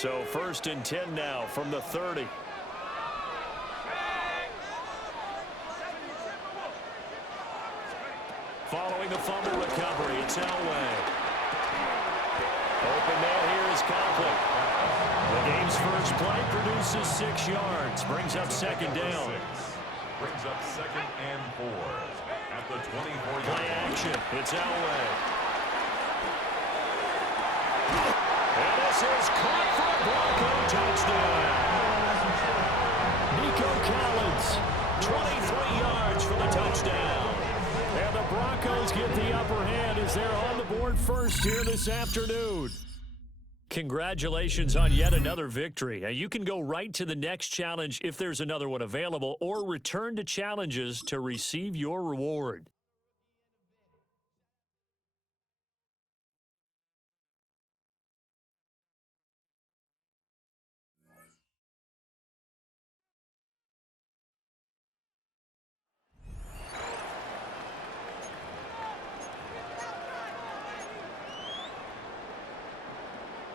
So 1st and 10 now from the 30. Following the fumble recovery, it's Elway. Open man here is Conklin. The game's first play produces 6 yards. Brings up 2nd down. Brings up 2nd and 4 at the 24-yard line. Play action. It's Elway. And this is caught for a Bronco touchdown. Nico Collins, 23 yards for the touchdown. And the Broncos get the upper hand as they're on the board first here this afternoon. Congratulations on yet another victory. Now, you can go right to the next challenge if there's another one available, or return to challenges to receive your reward.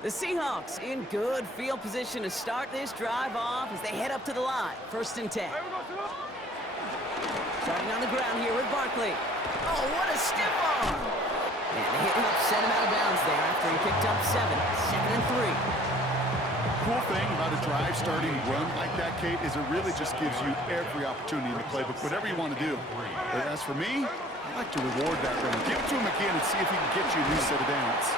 The Seahawks in good field position to start this drive off as they head up to the line. 1st and 10. Starting on the ground here with Barkley. Oh, what a stiff arm! And the hit helped send him out of bounds there after he picked up 7. 2nd and 3. Cool thing about a drive starting run like that, Kate, is it really just gives you every opportunity in the playbook, whatever you want to do. But as for me, I like to reward that run. Give it to him again and see if he can get you a new set of downs.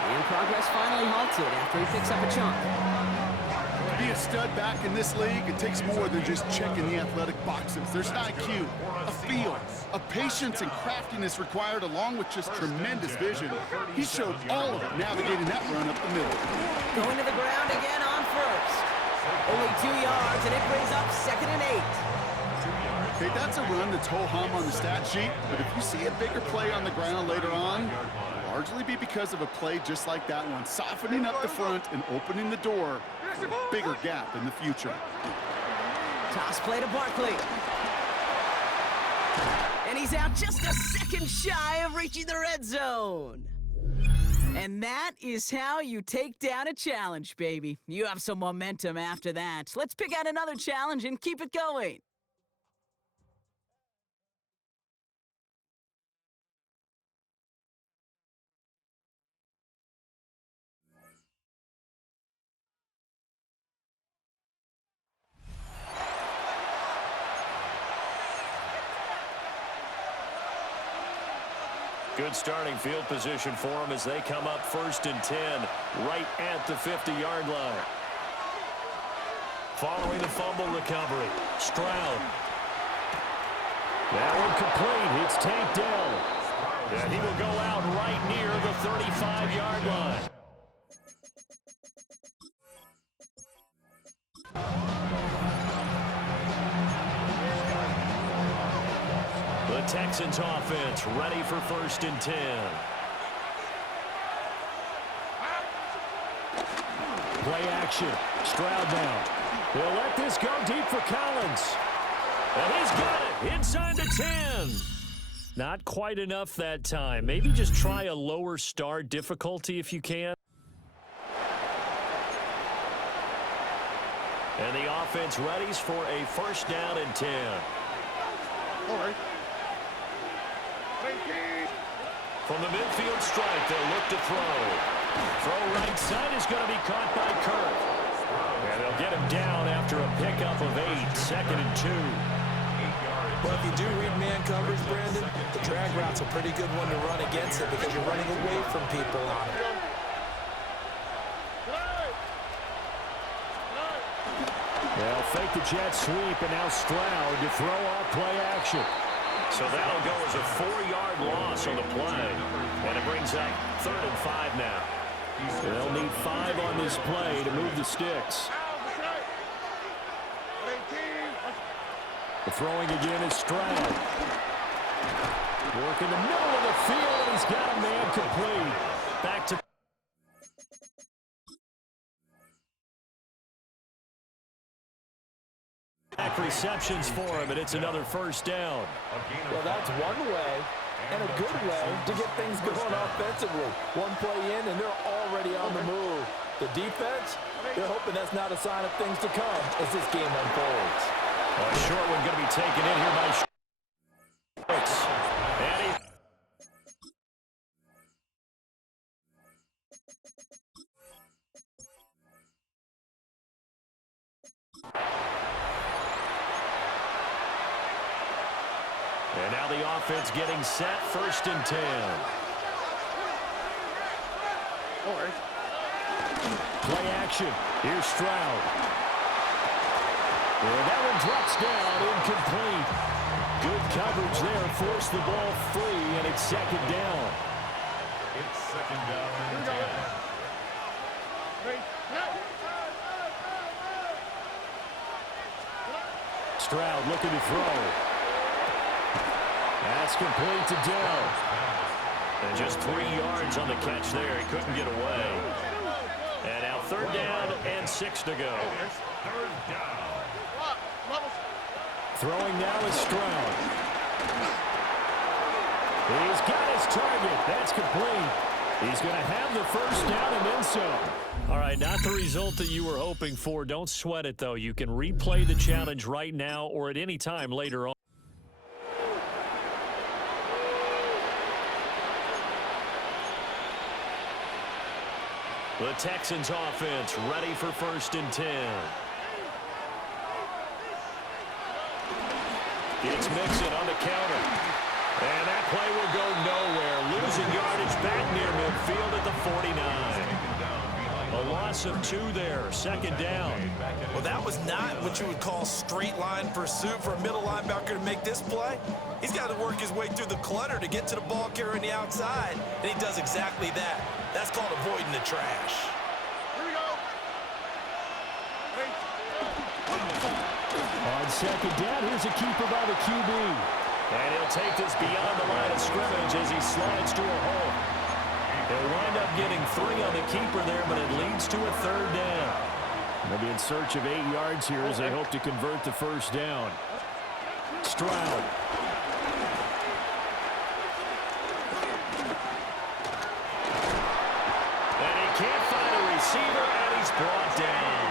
And progress finally halted after he picks up a chunk. To be a stud back in this league, it takes more than just checking the athletic boxes. There's an IQ, a feel, a patience and craftiness required along with just tremendous vision. He showed all of it navigating that run up the middle. Going to the ground again on 1st. Only 2 yards, and it brings up 2nd and 8. Okay, that's a run that's ho-hum on the stat sheet, but if you see a bigger play on the ground later on, largely be because of a play just like that one, softening up the front and opening the door for a bigger gap in the future. Toss play to Barkley. And he's out just a second shy of reaching the red zone. And that is how you take down a challenge, baby. You have some momentum after that. Let's pick out another challenge and keep it going. Good starting field position for them as they come up 1st and 10, right at the 50-yard line. Following the fumble recovery, Stroud. That one complete. It's Tank Dell. And he will go out right near the 35-yard line. The Texans offense ready for 1st and 10. Play action. Stroud now. They'll let this go deep for Collins. And he's got it inside the 10. Not quite enough that time. Maybe just try a lower start difficulty if you can. And the offense readies for a 1st down and 10. All right. From the midfield strike, they'll look to throw. Throw right side is going to be caught by Kirk. And they'll get him down after a pickup of 8, 2nd and 2. Well, if you do read man coverage, Brandon, the drag route's a pretty good one to run against it because you're running away from people on it. They'll fake the jet sweep, and now Stroud to throw off play action. So that'll go as a 4-yard loss on the play. And it brings up 3rd and 5 now. They'll need 5 on this play to move the sticks. The throwing again is Stroud. Work in the middle of the field, and he's got a man complete. Back to receptions for him, and it's another 1st down. Well, that's one way and a good way to get things going offensively. One play in, and they're already on the move. The defense, they're hoping that's not a sign of things to come as this game unfolds. A short one going to be taken in here by Schultz. And now the offense getting set, 1st and 10. Play action. Here's Stroud. And that one drops down, incomplete. Good coverage there, forced the ball free, and it's 2nd down. It's 2nd down and 10. Stroud looking to throw. That's complete to Dell. And just 3 yards on the catch there. He couldn't get away. And now 3rd down and 6 to go. 3rd down. Throwing now is Stroud. He's got his target. That's complete. He's going to have the 1st down and then some. All right, not the result that you were hoping for. Don't sweat it, though. You can replay the challenge right now or at any time later on. The Texans offense ready for 1st and 10. It's Mixon on the counter. And that play will go nowhere. Losing yardage back near midfield at the 49. A loss of 2 there. 2nd down. Well, that was not what you would call straight line pursuit for a middle linebacker to make this play. He's got to work his way through the clutter to get to the ball carrier on the outside, and he does exactly that. That's called avoiding the trash. Here we go. On 2nd down, here's a keeper by the QB. And he'll take this beyond the line of scrimmage as he slides to a hole. They'll wind up getting 3 on the keeper there, but it leads to a 3rd down. They'll be in search of 8 yards here as they hope to convert the 1st down. Stroud. And he can't find a receiver, and he's brought down.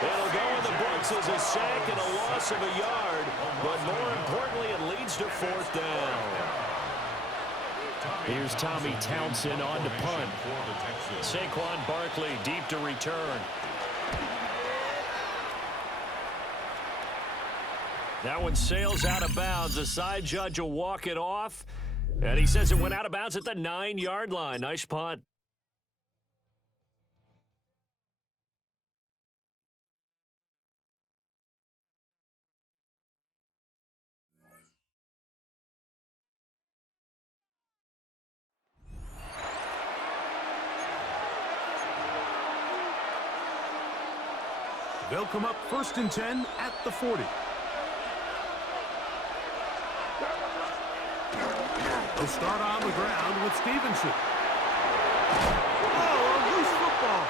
It'll go in the books as a sack and a loss of a yard, but more importantly, it leads to 4th down. Here's Tommy Townsend on to punt. Saquon Barkley deep to return. That one sails out of bounds. The side judge will walk it off, and he says it went out of bounds at the 9-yard line. Nice punt. They'll come up 1st and 10 at the 40. They'll start on the ground with Stevenson. Oh, a loose football.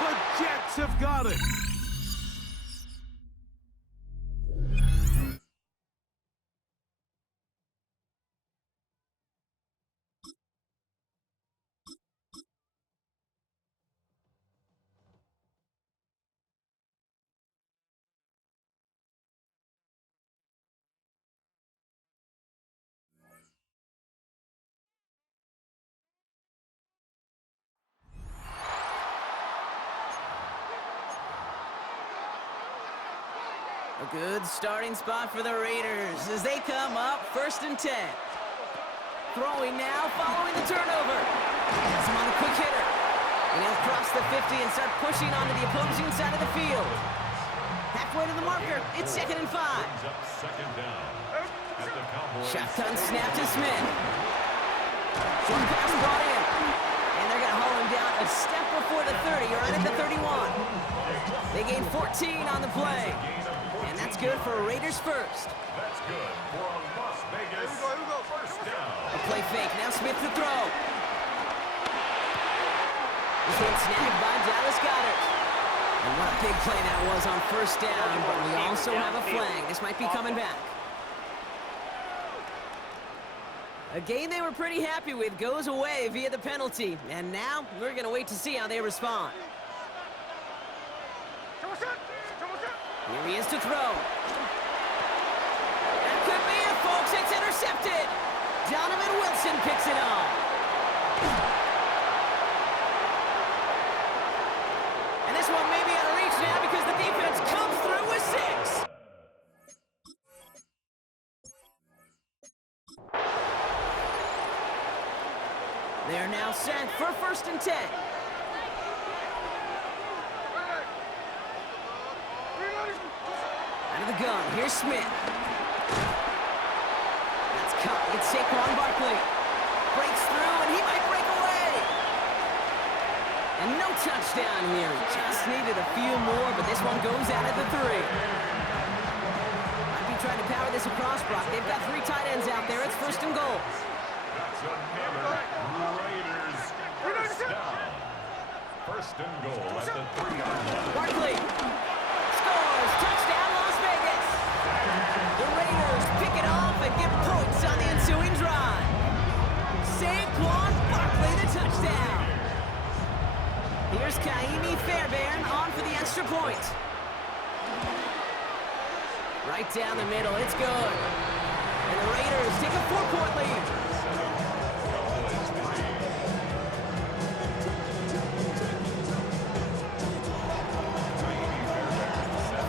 The Jets have got it. A good starting spot for the Raiders as they come up 1st and 10. Throwing now, following the turnover. Has him on a quick hitter. And he'll cross the 50 and start pushing onto the opposing side of the field. Halfway to the marker, it's 2nd and 5. Second down. At the Cowboys. Shotgun snap to Smith. Short pass brought in. And they're going to haul him down a step before the 30, or right at the 31. They gain 14 on the play. And that's good for Raiders 1st. That's good for a Las Vegas first down. A play fake. Now Smith to throw. This one snagged by Dallas Goedert. And what a big play that was on 1st down, but we also have a flag. This might be coming back. A game they were pretty happy with goes away via the penalty. And now we're going to wait to see how they respond. Here he is to throw. That could be it, folks. It's intercepted. Donovan Wilson picks it up. And this one may be out of reach now because the defense comes through with 6. They're now set for 1st and 10. Out of the gun, here's Smith. That's cut. It's Saquon Barkley. Breaks through, and he might break away. And no touchdown here. Just needed a few more, but this one goes out at the 3. Might be trying to power this across, Brock. They've got 3 tight ends out there. It's 1st and goal. That's another Raiders first down. 1st and goal at the 3-yard line. Barkley scores. Touchdown, Las Vegas. The Raiders pick it off and get points on the ensuing drive. Saquon Barkley, the touchdown. Here's Kaimi Fairbairn on for the extra point. Right down the middle, it's good. And the Raiders take a 4-point lead.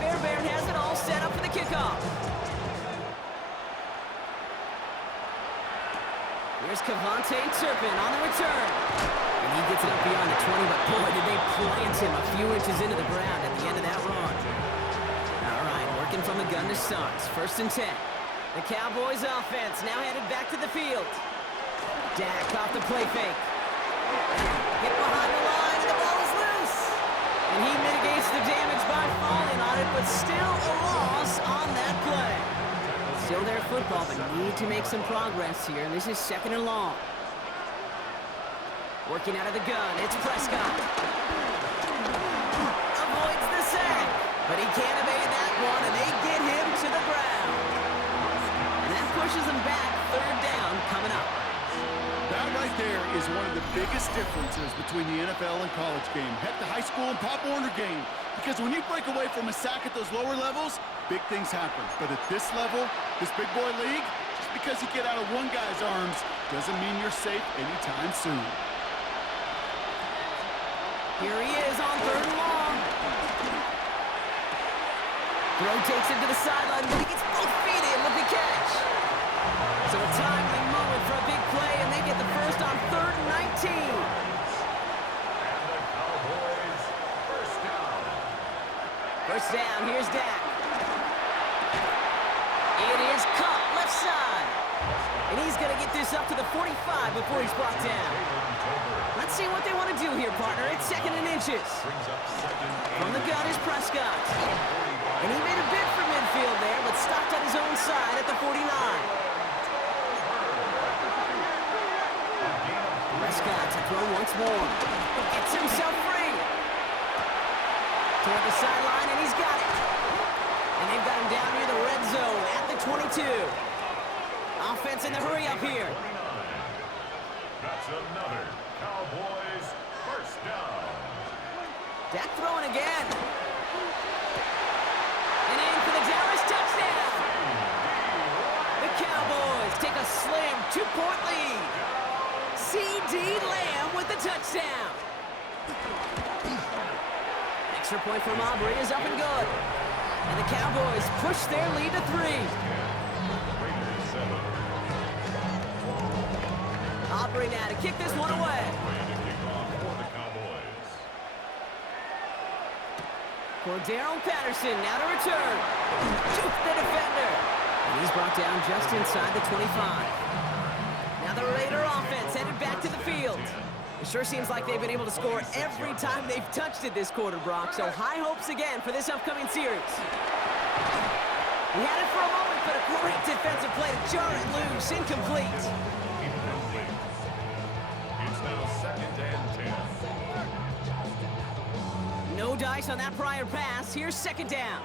Fairbairn has it all set up for the kickoff. Here's Kevontae Turpin on the return. And he gets it up beyond the 20, but boy, did they plant him a few inches into the ground at the end of that run. All right, working from the gun to start. 1st and 10. The Cowboys offense now headed back to the field. Dak off the play fake. Get behind the line, and the ball is loose. And he mitigates the damage by falling on it, but still a loss on that play. Still their football, but need to make some progress here, and this is 2nd and long. Working out of the gun, it's Prescott. Avoids the sack, but he can't evade that one, and they get him to the ground. And that pushes him back. 3rd down coming up. That right there is one of the biggest differences between the NFL and college game. Heck, the high school and Pop Warner game. Because when you break away from a sack at those lower levels, big things happen. But at this level, this big boy league, just because you get out of one guy's arms doesn't mean you're safe anytime soon. Here he is on 3rd and long. Throw takes him to the sideline, but he gets both feet in with the catch. So a timely moment for a big play, and they get the first on 3rd and 19. And the Cowboys first down. First down, here's Dak. It is Cup, left side. And he's going to get this up to the 45 before he's brought down. Let's see what they want to do here, partner. It's 2nd and inches. From the gun is Prescott. And he made a bid for midfield there, but stopped on his own side at the 49. Prescott to throw once more. Gets himself free. Toward the sideline, and he's got it. And they've got him down near the red zone at the 22. Offense in the hurry up here. That's another Cowboys first down. Dak throwing again. And in for the Dallas touchdown. The Cowboys take a slim 2-point lead. C.D. Lamb with the touchdown. Extra point from Aubrey is up and good. And the Cowboys push their lead to 3. Raiders 7. Aubrey now to kick this one away. Ready to kick off for the Cowboys. Cordero Patterson now to return. Juke the defender. And he's brought down just inside the 25. Now the Raider offense headed back to the field. It sure seems like they've been able to score every time they've touched it this quarter, Brock. So high hopes again for this upcoming series. He had it for a moment, but a great defensive play to jar it loose. Incomplete. Incomplete. It's now 2nd and 10. No dice on that prior pass. Here's 2nd down.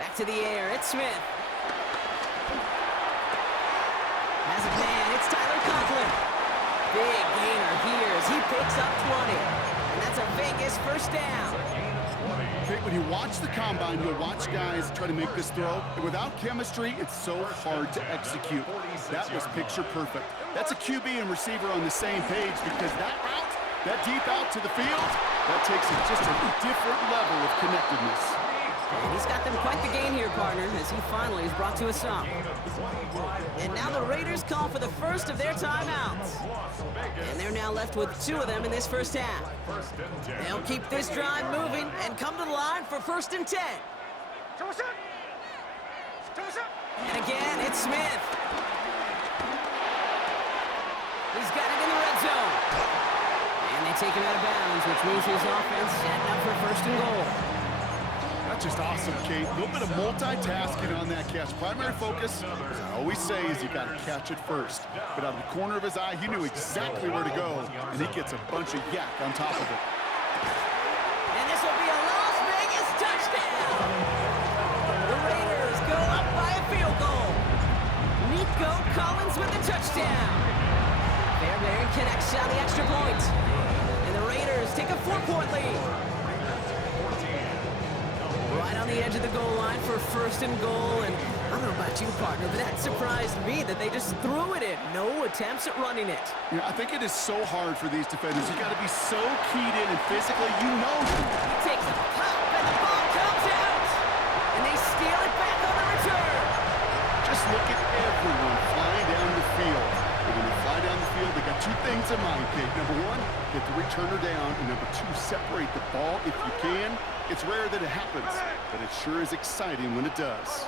Back to the air. It's Smith. Has a man. It's Tyler Conklin. Big gainer here as he picks up 20. And that's a Vegas first down. Okay, when you watch the combine, you'll watch guys try to make this throw. And without chemistry, it's so hard to execute. That was picture perfect. That's a QB and receiver on the same page because that route, that deep out to the field, that takes it just a different level of connectedness. And he's got them quite the gain here, partner, as he finally is brought to a stop. And now the Raiders call for the first of their timeouts. And they're now left with 2 of them in this first half. They'll keep this drive moving and come to the line for 1st and 10. And again, it's Smith. He's got it in the red zone. And they take him out of bounds, which means his offense setting up for 1st and goal. That's just awesome, Kate. A little bit of multitasking on that catch. Primary focus, as I always say, is you got to catch it first. But out of the corner of his eye, he knew exactly where to go, and he gets a bunch of yak on top of it. And this will be a Las Vegas touchdown! The Raiders go up by a field goal. Nico Collins with the touchdown. Fairbairn connects on the extra point. And the Raiders take a 4-point lead. Right on the edge of the goal line for 1st and goal, and I don't know about you, partner, but that surprised me that they just threw it in. No attempts at running it. Yeah, I think it is so hard for these defenders. You got to be so keyed in and physically, you know. He takes a pop, and the ball comes out, and they steal it back on the return. Just look at everyone flying down the field. And when they fly down the field, they got 2 things in mind, Kate. Number 1, get the returner down, and number 2, separate the ball if you can. It's rare that it happens, but it sure is exciting when it does.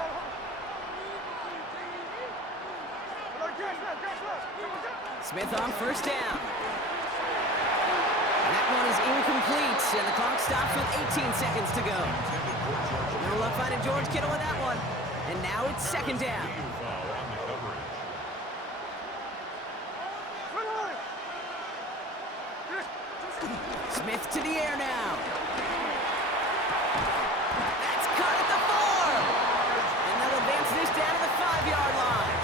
Smith on 1st down. And that one is incomplete, and the clock stops with 18 seconds to go. No luck finding George Kittle with that one. And now it's 2nd down. Smith to the air now. That's caught at the 4. And they'll advance this down to the 5-yard line.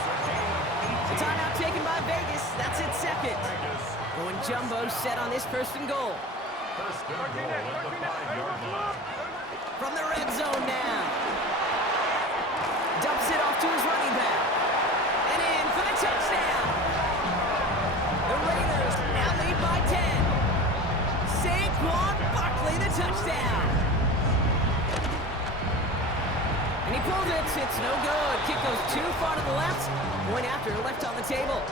The timeout taken by Vegas. That's its 2nd. Going jumbo set on this 1st and goal. 1st and goal at the 5-yard line. From the red zone now. Dumps it off to his running back. And in for the touchdown. The Raiders now lead by 10. Saquon Barkley, the touchdown. And he pulled it. It's no good. Kick goes too far to the left. Point after, left on the table.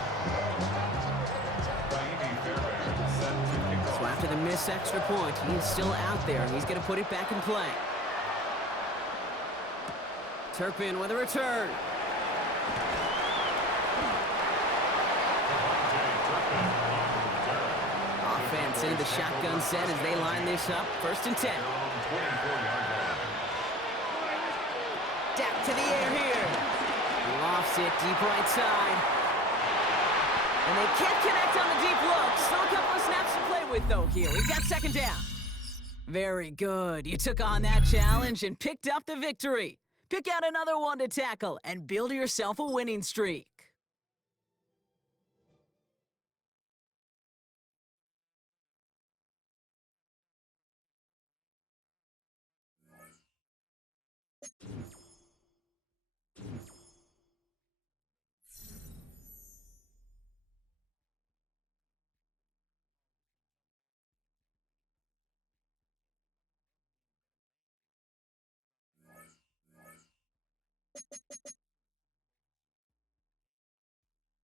So after the missed extra point, he's still out there. He's going to put it back in play. Turpin with a return. Offense into the shotgun set as they line this up. 1st and 10. Dak to the air here. Lofts it deep right side. And they can't connect on the deep look. Still a couple of snaps to play with, though, here. We've got 2nd down. Very good. You took on that challenge and picked up the victory. Pick out another one to tackle and build yourself a winning streak.